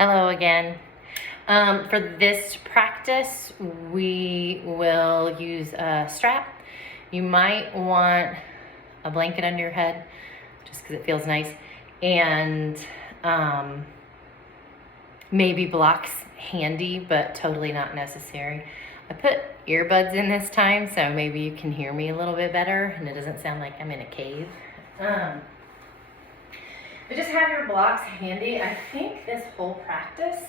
Hello again. For this practice, we will use a strap. You might want a blanket under your head just because it feels nice, and maybe blocks handy, but totally not necessary. I put earbuds in this time, so maybe you can hear me a little bit better and it doesn't sound like I'm in a cave. But just have your blocks handy. I think this whole practice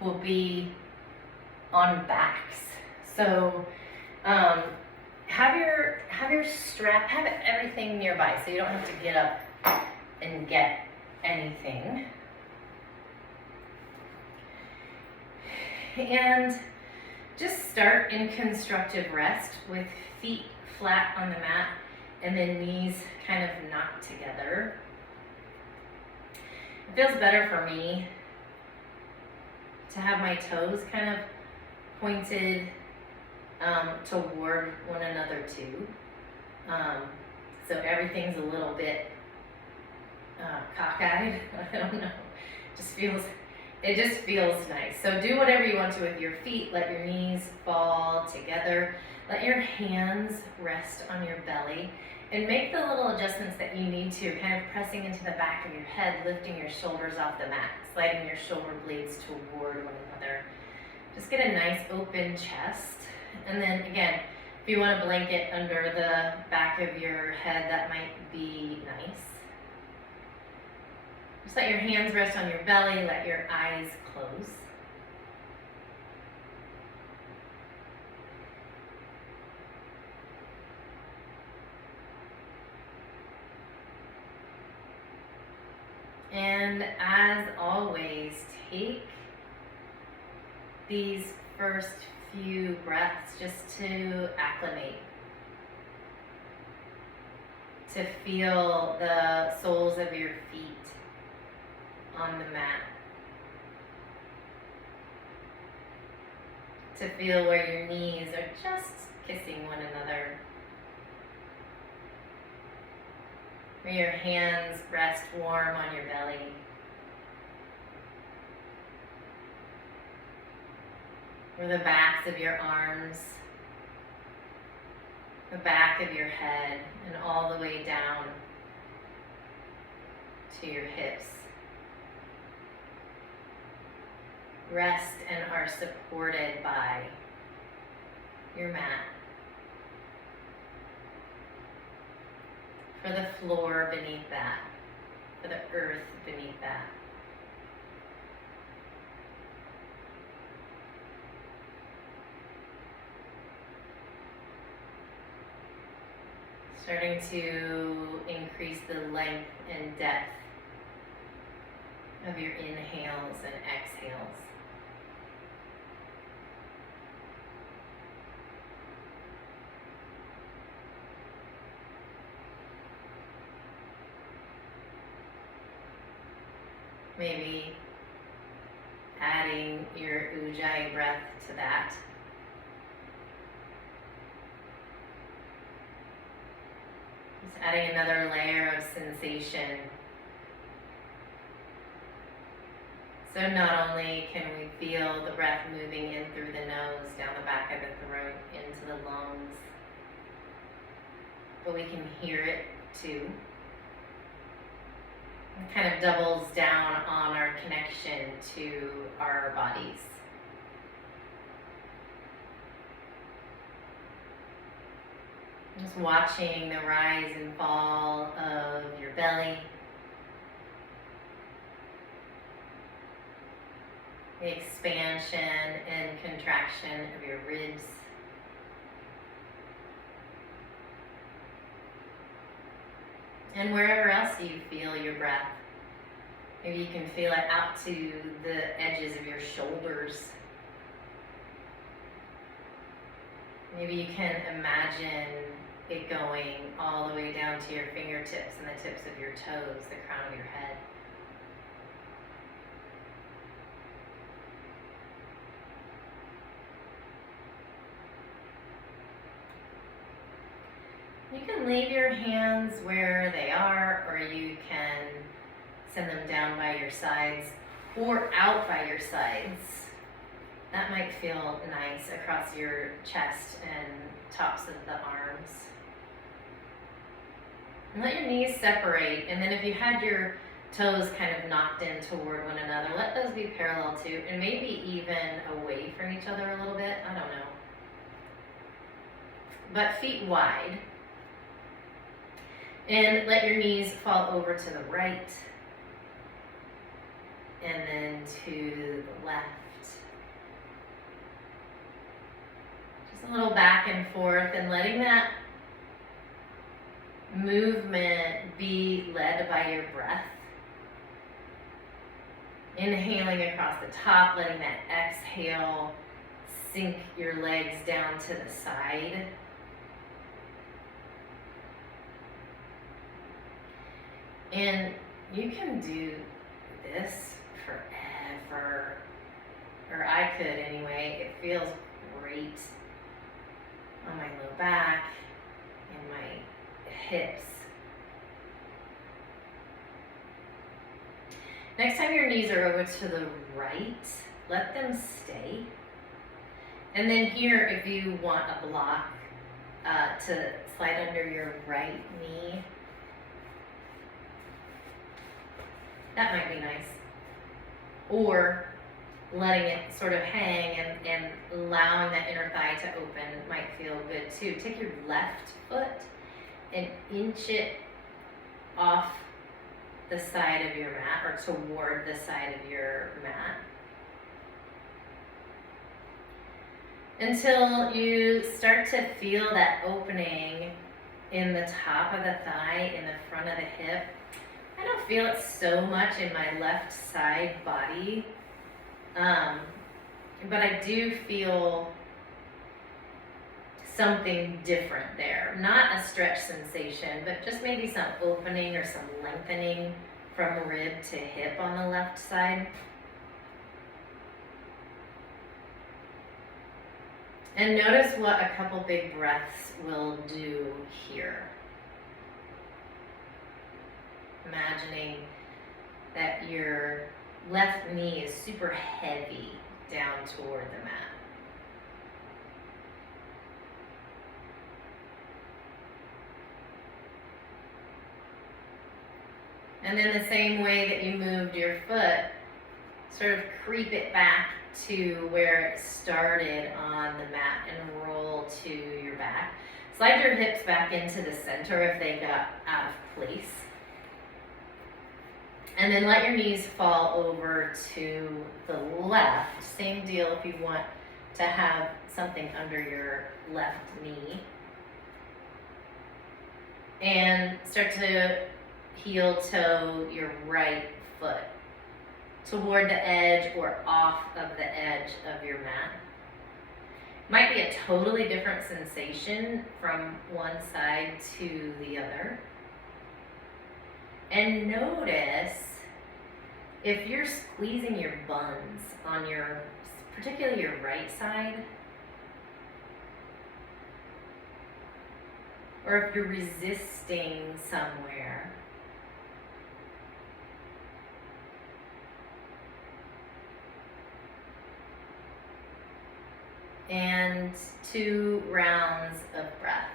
will be on backs. So have your strap, have everything nearby so you don't have to get up and get anything. And just start in constructive rest with feet flat on the mat and then knees kind of knocked together. It feels better for me to have my toes kind of pointed toward one another too. So everything's a little bit cockeyed. I don't know. It just feels nice. So do whatever you want to with your feet. Let your knees fall together. Let your hands rest on your belly. And make the little adjustments that you need to, kind of pressing into the back of your head, lifting your shoulders off the mat, sliding your shoulder blades toward one another. Just get a nice open chest. And then again, if you want a blanket under the back of your head, that might be nice. Just let your hands rest on your belly, let your eyes close. And as always, take these first few breaths just to acclimate, to feel the soles of your feet on the mat, to feel where your knees are just kissing one another, where your hands rest warm on your belly. Where the backs of your arms, the back of your head, and all the way down to your hips rest and are supported by your mat. For the floor beneath that, for the earth beneath that. Starting to increase the length and depth of your inhales and exhales. Maybe adding your Ujjayi breath to that. Just adding another layer of sensation. So not only can we feel the breath moving in through the nose, down the back of the throat, into the lungs, but we can hear it too. It kind of doubles down on our connection to our bodies. Just watching the rise and fall of your belly, the expansion and contraction of your ribs. And wherever else you feel your breath, maybe you can feel it out to the edges of your shoulders. Maybe you can imagine it going all the way down to your fingertips and the tips of your toes, the crown of your head. You can leave your hands where they are, or you can send them down by your sides. or out by your sides. That might feel nice across your chest and tops of the arms. And let your knees separate, and then if you had your toes kind of knocked in toward one another, let those be parallel too, and maybe even away from each other a little bit. I don't know. But feet wide. And let your knees fall over to the right and then to the left. Just a little back and forth, and letting that movement be led by your breath. Inhaling across the top, letting that exhale sink your legs down to the side. And you can do this forever, or I could anyway. It feels great on my low back and my hips. Next time your knees are over to the right, let them stay. And then here, if you want a block to slide under your right knee, that might be nice. Or letting it sort of hang and allowing that inner thigh to open might feel good too. Take your left foot and inch it off the side of your mat, or toward the side of your mat, until you start to feel that opening in the top of the thigh, in the front of the hip. I don't feel it so much in my left side body, but I do feel something different there. Not a stretch sensation, but just maybe some opening or some lengthening from rib to hip on the left side. And notice what a couple big breaths will do here. Imagining that your left knee is super heavy down toward the mat. And then the same way that you moved your foot, sort of creep it back to where it started on the mat and roll to your back. Slide your hips back into the center if they got out of place. And then let your knees fall over to the left. Same deal if you want to have something under your left knee. And start to heel toe your right foot toward the edge or off of the edge of your mat. Might be a totally different sensation from one side to the other. And notice if you're squeezing your buns on your, particularly your right side, or if you're resisting somewhere. And 2 rounds of breath.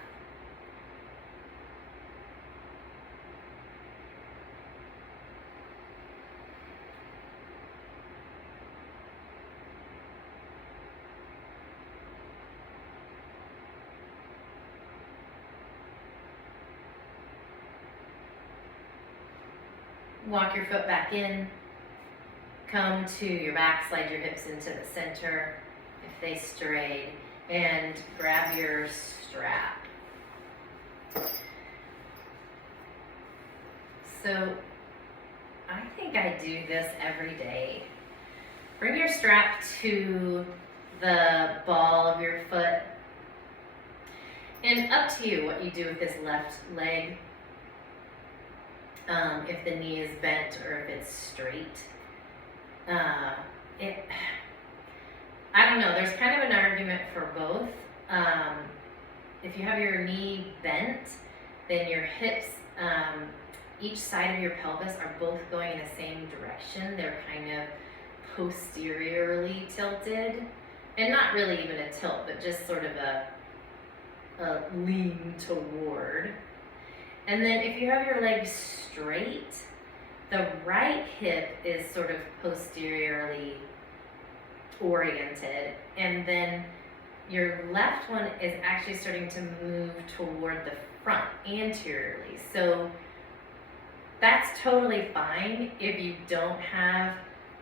Walk your foot back in, come to your back, slide your hips into the center if they strayed, and grab your strap. So I think I do this every day. Bring your strap to the ball of your foot, and up to you what you do with this left leg. If the knee is bent or if it's straight. I don't know, there's kind of an argument for both. If you have your knee bent, then your hips, each side of your pelvis are both going in the same direction. They're kind of posteriorly tilted, and not really even a tilt, but just sort of a lean toward. And then if you have your legs straight, the right hip is sort of posteriorly oriented, and then your left one is actually starting to move toward the front anteriorly. So that's totally fine if you don't have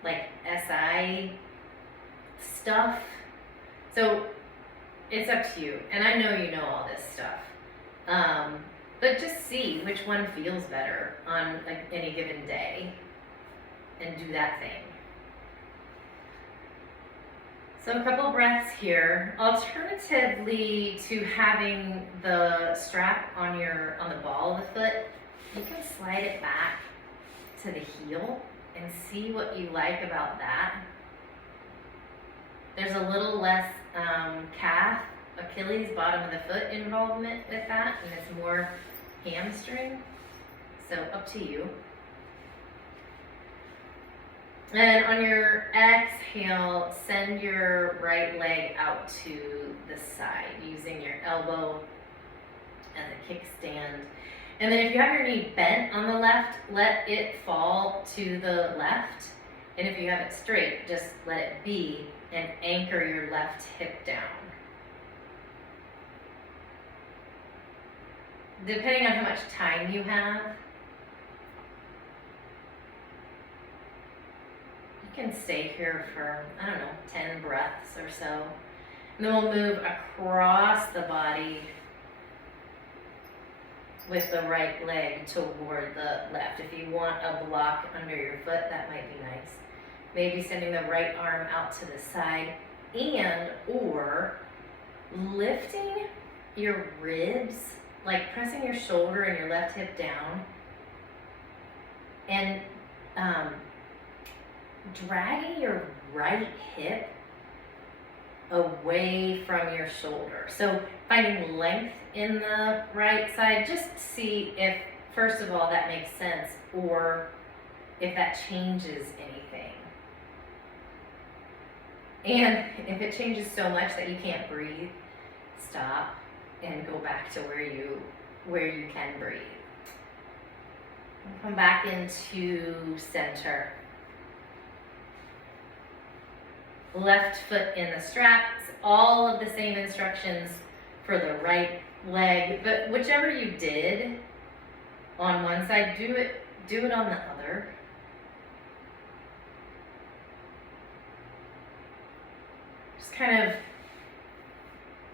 like SI stuff. So it's up to you, and I know you know all this stuff. But just see which one feels better on like any given day and do that thing. So a couple breaths here. Alternatively to having the strap on the ball of the foot, you can slide it back to the heel and see what you like about that. There's a little less calf, Achilles, bottom of the foot involvement with that, and it's more hamstring. So up to you. And on your exhale, send your right leg out to the side using your elbow as a kickstand. And then if you have your knee bent on the left, let it fall to the left. And if you have it straight, just let it be and anchor your left hip down. Depending on how much time you have, you can stay here for, 10 breaths or so. And then we'll move across the body with the right leg toward the left. If you want a block under your foot, that might be nice. Maybe sending the right arm out to the side and or lifting your ribs, like pressing your shoulder and your left hip down and dragging your right hip away from your shoulder. So finding length in the right side, just see if, first of all, that makes sense or if that changes anything. And if it changes so much that you can't breathe, stop and go back to where you can breathe. And come back into center. Left foot in the straps, all of the same instructions for the right leg, but whichever you did on one side, do it on the other. Just kind of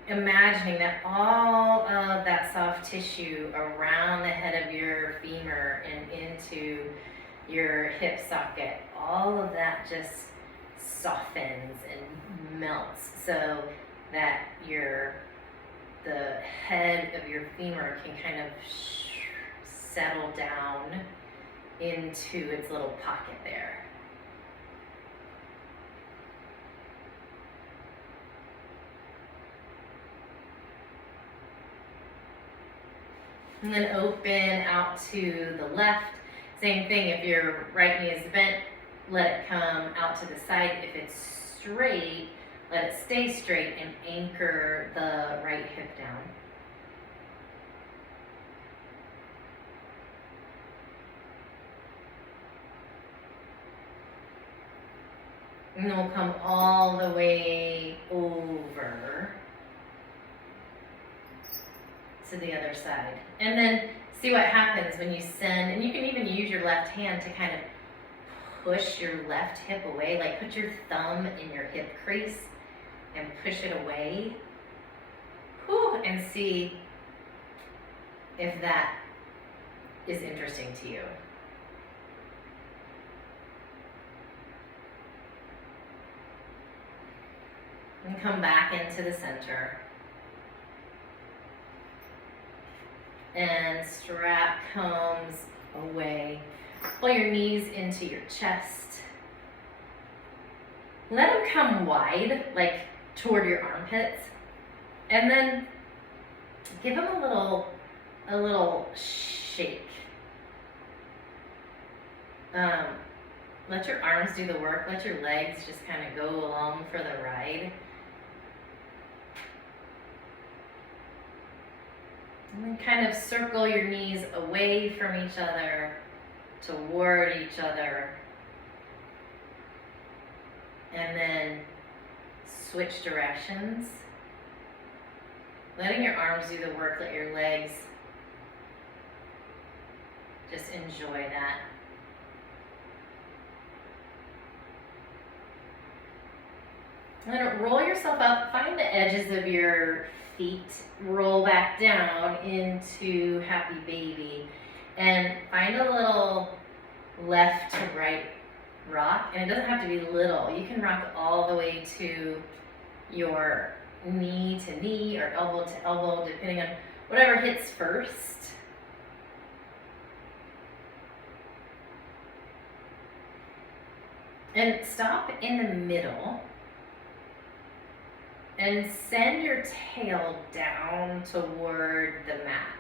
imagining that all of that soft tissue around the head of your femur and into your hip socket, all of that just softens and melts so that the head of your femur can kind of settle down into its little pocket there. And then open out to the left. Same thing, if your right knee is bent, let it come out to the side. If it's straight, let it stay straight and anchor the right hip down. And then we'll come all the way over to the other side. And then see what happens when you send, and you can even use your left hand to kind of push your left hip away, like put your thumb in your hip crease and push it away. Whew, and see if that is interesting to you. And come back into the center. And strap comes away. Pull your knees into your chest. Let them come wide, like toward your armpits. And then give them a little shake. Let your arms do the work. Let your legs just kind of go along for the ride. And then kind of circle your knees away from each other, toward each other. And then switch directions. Letting your arms do the work, let your legs just enjoy that. And then roll yourself up, find the edges of your feet, roll back down into happy baby, and find a little left to right rock. And it doesn't have to be little. You can rock all the way to your knee to knee or elbow to elbow, depending on whatever hits first. And stop in the middle and send your tail down toward the mat.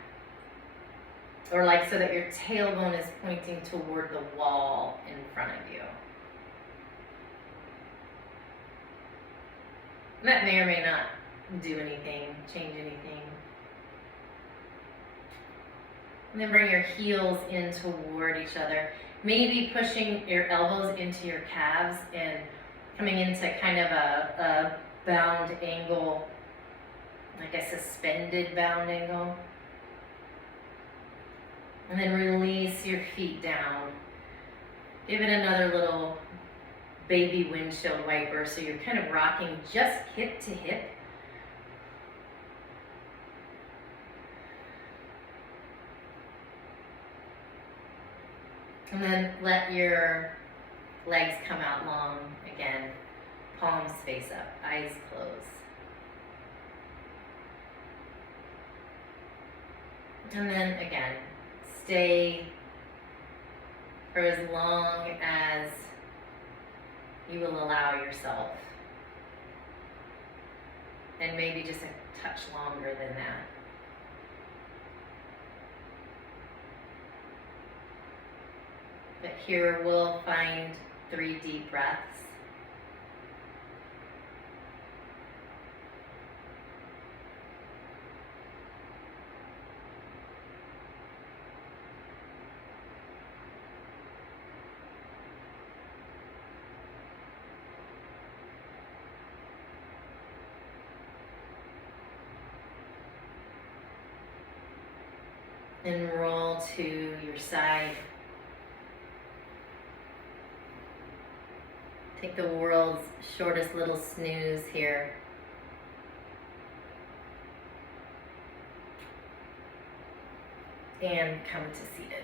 Or like so that your tailbone is pointing toward the wall in front of you. That may or may not do anything, change anything. And then bring your heels in toward each other. Maybe pushing your elbows into your calves and coming into kind of a bound angle, like a suspended bound angle. And then release your feet down. Give it another little baby windshield wiper, so you're kind of rocking just hip to hip. And then let your legs come out long again. Palms face up, eyes closed. And then again, stay for as long as you will allow yourself. And maybe just a touch longer than that. But here we'll find 3 deep breaths. And roll to your side. Take the world's shortest little snooze here. And come to seated.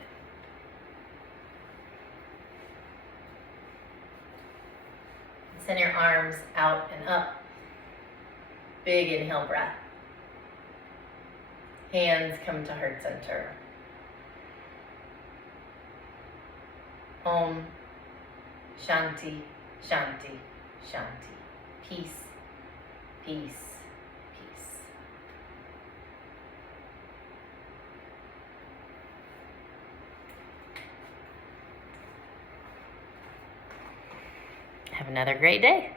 Send your arms out and up. Big inhale breath. Hands come to heart center. Om Shanti, Shanti, Shanti. Peace, peace, peace. Have another great day.